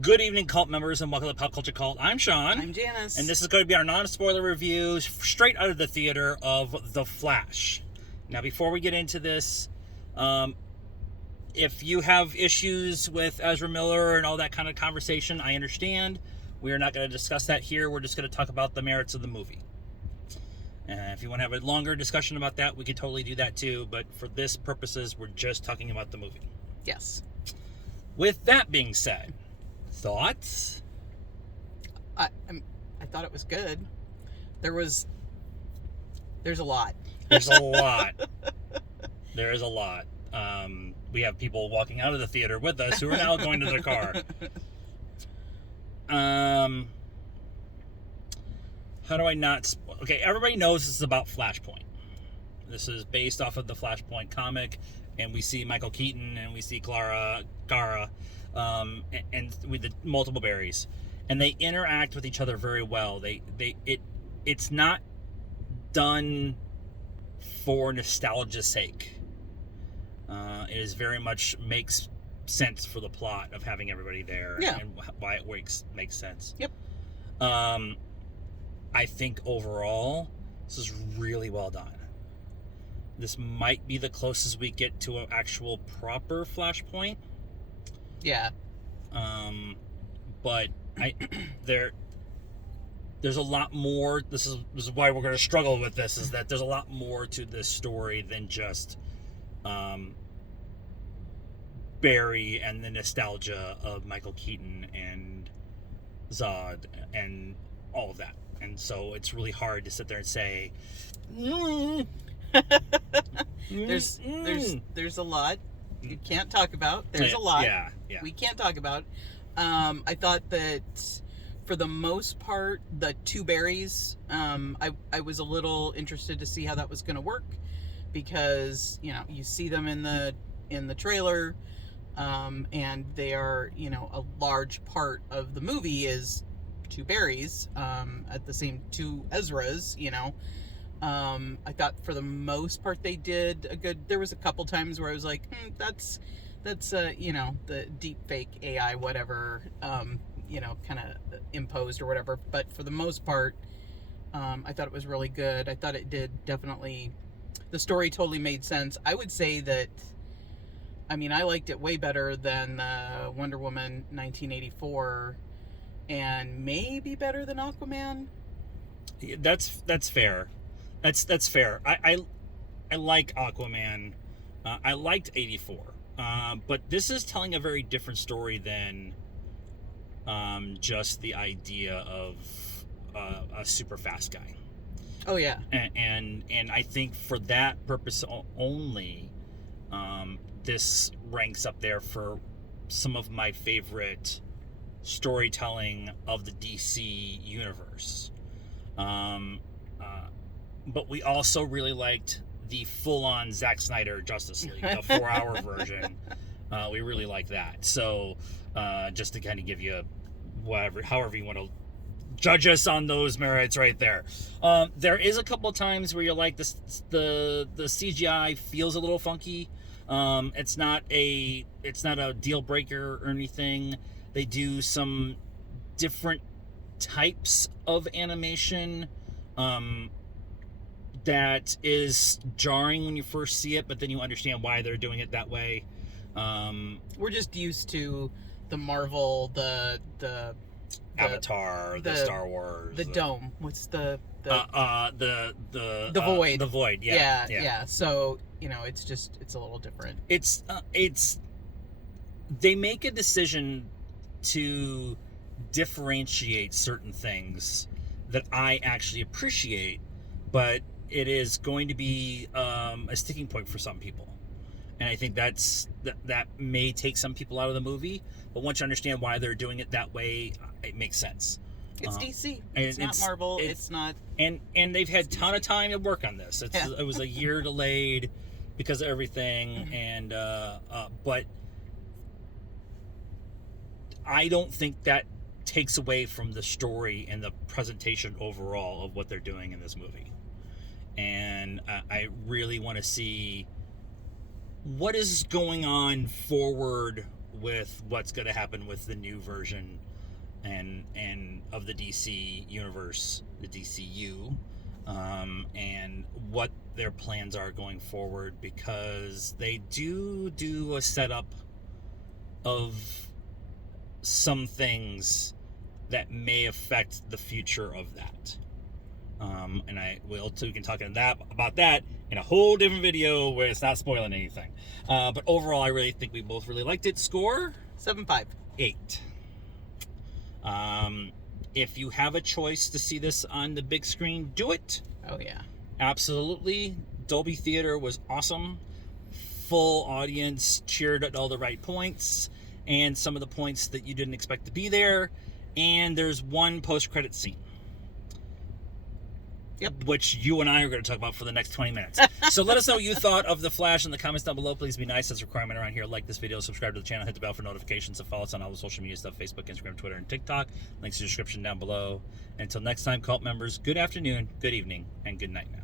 Good evening, cult members, and welcome to Pop Culture Cult. I'm Sean. I'm Janice. And this is going to be our non-spoiler review, straight out of the theater, of The Flash. Now, before we get into this, if you have issues with Ezra Miller and all that kind of conversation, I understand. We are not going to discuss that here. We're just going to talk about the merits of the movie. And if you want to have a longer discussion about that, we could totally do that too. But for this purposes, we're just talking about the movie. Yes. With that being said, thoughts? I thought it was good. There's a lot. There's a lot. There is a lot. We have people walking out of the theater with us who are now going to their car. How do I not... Okay, everybody knows this is about Flashpoint. This is based off of the Flashpoint comic, and we see Michael Keaton, and we see Kara, and with the multiple berries. And they interact with each other very well. It's not done for nostalgia's sake. It is very much makes sense for the plot of having everybody there, and why it makes sense. Yep. I think overall, this is really well done. This might be the closest we get to an actual proper Flashpoint. Yeah. But there's a lot more. This is why we're going to struggle with this. Is that there's a lot more to this story than just Barry and the nostalgia of Michael Keaton and Zod and all of that. And so it's really hard to sit there and say, There's a lot you can't talk about. There's a lot we can't talk about. I thought that for the most part, the two berries, I was a little interested to see how that was going to work, because you see them in the trailer, and they are a large part of the movie is two berries, at the same two Ezras. I thought for the most part they did a good. There was a couple times where I was like, that's the deep fake AI whatever, kind of imposed or whatever. But for the most part, I thought it was really good. I thought it did definitely. The story totally made sense. I would say that. I mean, I liked it way better than Wonder Woman 1984, and maybe better than Aquaman. That's fair. That's fair. I like Aquaman. I liked 84. But this is telling a very different story than just the idea of a super fast guy. Oh yeah. And I think for that purpose only, this ranks up there for some of my favorite storytelling of the DC universe. But we also really liked the full-on Zack Snyder Justice League, the 4-hour version. We really like that. So, just to kind of give you however you want to judge us on those merits right there. There is a couple of times where you're like, the CGI feels a little funky. It's not a deal breaker or anything. They do some different types of animation, that is jarring when you first see it, but then you understand why they're doing it that way. We're just used to the Marvel, the Avatar, the Star Wars, the dome. What's the void? The void. Yeah. So it's a little different. It's they make a decision to differentiate certain things that I actually appreciate, but it is going to be a sticking point for some people, and I think that may take some people out of the movie. But once you understand why they're doing it that way, it makes sense. It's DC. It's not Marvel. It's not. And they've had a ton of time to work on this. It was a year delayed because of everything, and but I don't think that takes away from the story and the presentation overall of what they're doing in this movie. And I really want to see what is going on forward with what's going to happen with the new version and of the DC universe, the DCU, and what their plans are going forward, because they do a setup of some things that may affect the future of that. And we can talk about that in a whole different video where it's not spoiling anything. But overall, I really think we both really liked it. Score? 7.5. 8. If you have a choice to see this on the big screen, do it. Oh, yeah. Absolutely. Dolby Theater was awesome. Full audience, cheered at all the right points, and some of the points that you didn't expect to be there. And there's one post-credit scene. Yep. Which you and I are going to talk about for the next 20 minutes. So let us know what you thought of The Flash in the comments down below. Please be nice. That's a requirement around here. Like this video, subscribe to the channel, hit the bell for notifications, and follow us on all the social media stuff, Facebook, Instagram, Twitter, and TikTok. Links in the description down below. Until next time, cult members, good afternoon, good evening, and good night now.